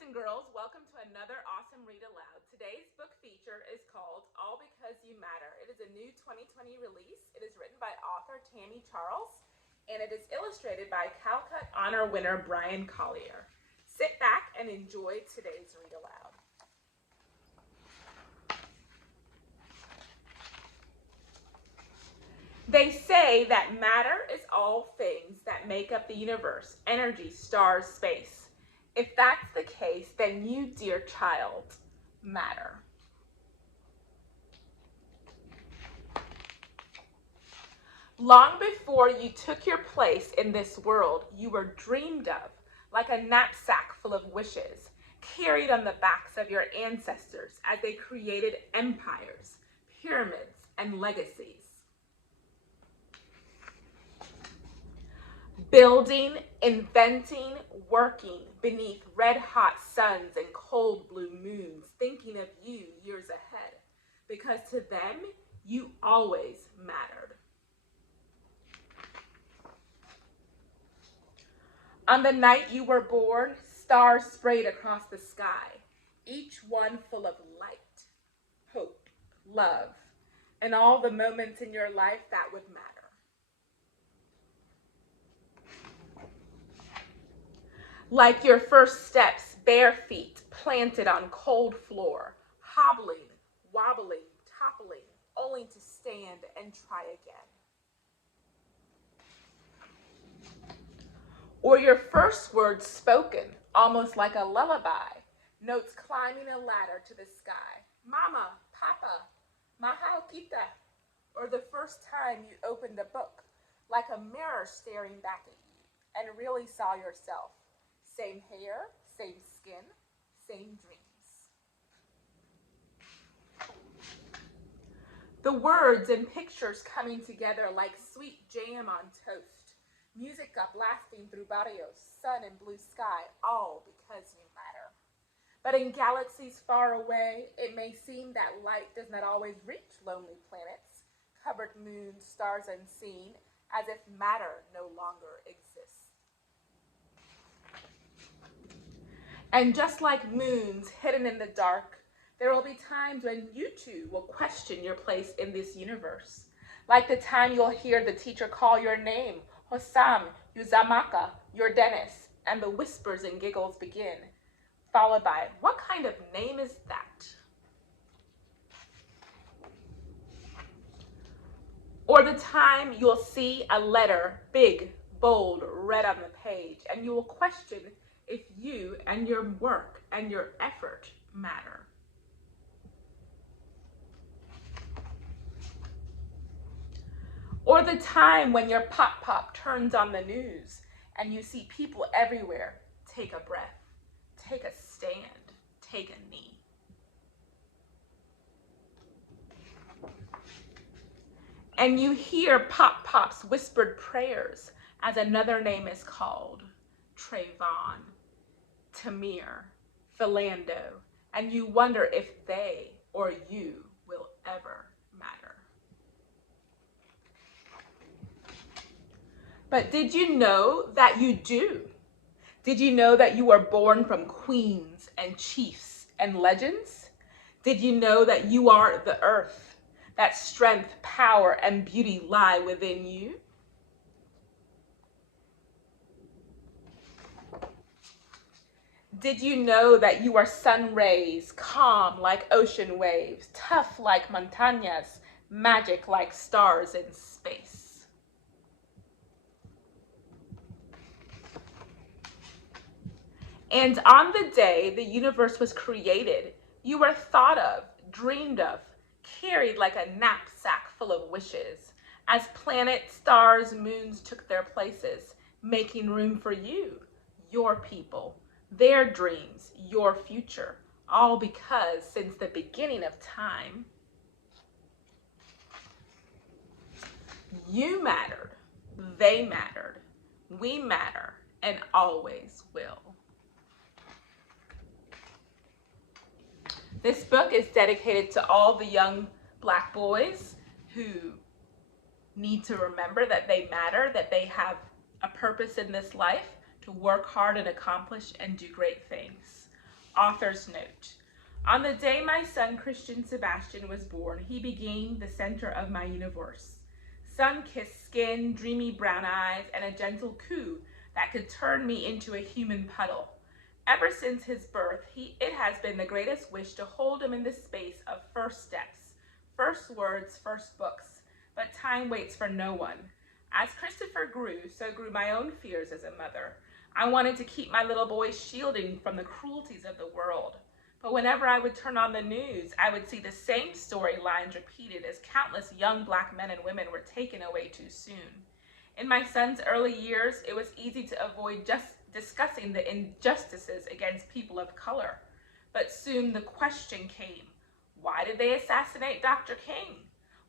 boys and girls, welcome to another awesome Read Aloud. Today's book feature is called All Because You Matter. It is a new 2020 release. It is written by author Tammy Charles, and it is illustrated by Calcutt Honor winner Brian Collier. Sit back and enjoy today's Read Aloud. They say that matter is all things that make up the universe, energy, stars, space. If that's the case, then you, dear child, matter. Long before you took your place in this world, you were dreamed of, like a knapsack full of wishes, carried on the backs of your ancestors as they created empires, pyramids, and legacies. Building, inventing, working beneath red-hot suns and cold blue moons, thinking of you years ahead, because to them, you always mattered. On the night you were born, stars sprayed across the sky, each one full of light, hope, love, and all the moments in your life that would matter. Like your first steps, bare feet planted on cold floor, hobbling, wobbling, toppling, only to stand and try again. Or your first words spoken, almost like a lullaby, notes climbing a ladder to the sky. Mama, Papa, Mahal Kita. Or the first time you opened a book, like a mirror staring back at you, and really saw yourself. Same hair, same skin, same dreams. The words and pictures coming together like sweet jam on toast. Musica blasting through barrios, sun and blue sky, all because you matter. But in galaxies far away, it may seem that light does not always reach lonely planets, covered moons, stars unseen, as if matter no longer exists. And just like moons hidden in the dark, there will be times when you too will question your place in this universe. Like the time you'll hear the teacher call your name, Hossam, Uzamaka, your Dennis, and the whispers and giggles begin, followed by, what kind of name is that? Or the time you'll see a letter, big, bold, red on the page, and you will question if you and your work and your effort matter. Or the time when your pop turns on the news and you see people everywhere take a breath, take a stand, take a knee. And you hear Pop's whispered prayers as another name is called, Trayvon, Tamir, Philando, and you wonder if they or you will ever matter. But did you know that you do? Did you know that you are born from queens and chiefs and legends? Did you know that you are the earth, that strength, power, and beauty lie within you? Did you know that you are sun rays, calm like ocean waves, tough like montañas, magic like stars in space? And on the day the universe was created, you were thought of, dreamed of, carried like a knapsack full of wishes, as planets, stars, moons took their places, making room for you, your people, their dreams, your future, all because since the beginning of time, you mattered, they mattered, we matter, and always will. This book is dedicated to all the young Black boys who need to remember that they matter, that they have a purpose in this life to work hard and accomplish and do great things. Author's note. On the day my son Christian Sebastian was born, he became the center of my universe. Sun-kissed skin, dreamy brown eyes, and a gentle coo that could turn me into a human puddle. Ever since his birth, it has been the greatest wish to hold him in the space of first steps, first words, first books. But time waits for no one. As Christopher grew, so grew my own fears as a mother. I wanted to keep my little boy shielded from the cruelties of the world. But whenever I would turn on the news, I would see the same storylines repeated as countless young black men and women were taken away too soon. In my son's early years, it was easy to avoid just discussing the injustices against people of color. But soon the question came, why did they assassinate Dr. King?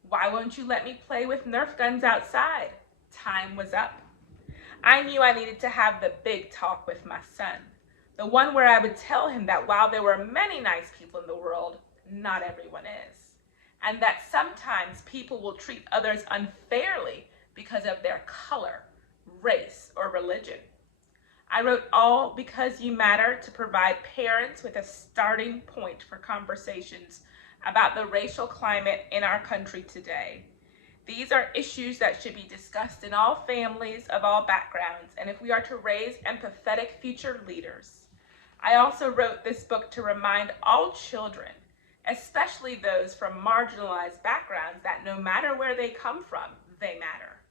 Why won't you let me play with Nerf guns outside? Time was up. I knew I needed to have the big talk with my son. The one where I would tell him that while there were many nice people in the world, not everyone is. And that sometimes people will treat others unfairly because of their color, race, or religion. I wrote All Because You Matter to provide parents with a starting point for conversations about the racial climate in our country today. These are issues that should be discussed in all families of all backgrounds, and if we are to raise empathetic future leaders. I also wrote this book to remind all children, especially those from marginalized backgrounds, that no matter where they come from, they matter.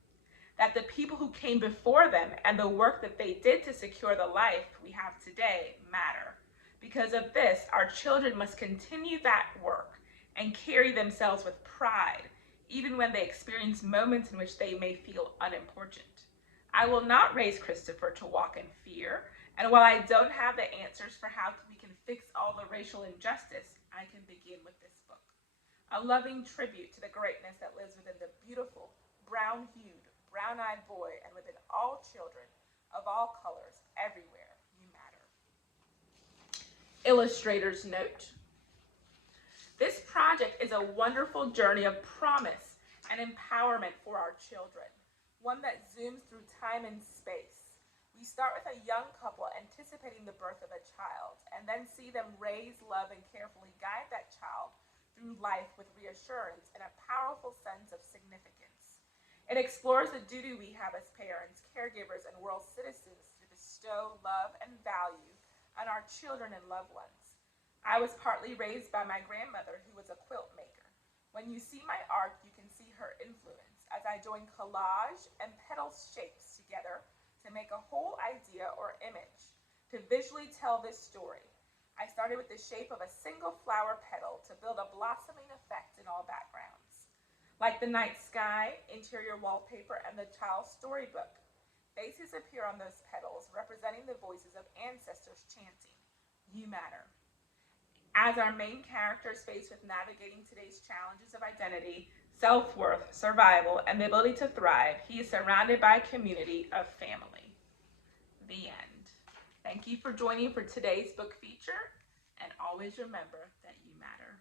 That the people who came before them and the work that they did to secure the life we have today matter. Because of this, our children must continue that work and carry themselves with pride, even when they experience moments in which they may feel unimportant. I will not raise Christopher to walk in fear, and while I don't have the answers for how we can fix all the racial injustice, I can begin with this book. A loving tribute to the greatness that lives within the beautiful, brown-hued, brown-eyed boy and within all children of all colors, everywhere you matter. Illustrator's note. This project is a wonderful journey of promise and empowerment for our children, one that zooms through time and space. We start with a young couple anticipating the birth of a child, and then see them raise, love, and carefully guide that child through life with reassurance and a powerful sense of significance. It explores the duty we have as parents, caregivers, and world citizens to bestow love and value on our children and loved ones. I was partly raised by my grandmother, who was a quilt maker. When you see my art, you can see her influence as I join collage and petal shapes together to make a whole idea or image. To visually tell this story, I started with the shape of a single flower petal to build a blossoming effect in all backgrounds. Like the night sky, interior wallpaper, and the child's storybook, faces appear on those petals representing the voices of ancestors chanting, "You matter." As our main characters face with navigating today's challenges of identity, self-worth, survival, and the ability to thrive, he is surrounded by a community of family. The end. Thank you for joining for today's book feature, and always remember that you matter.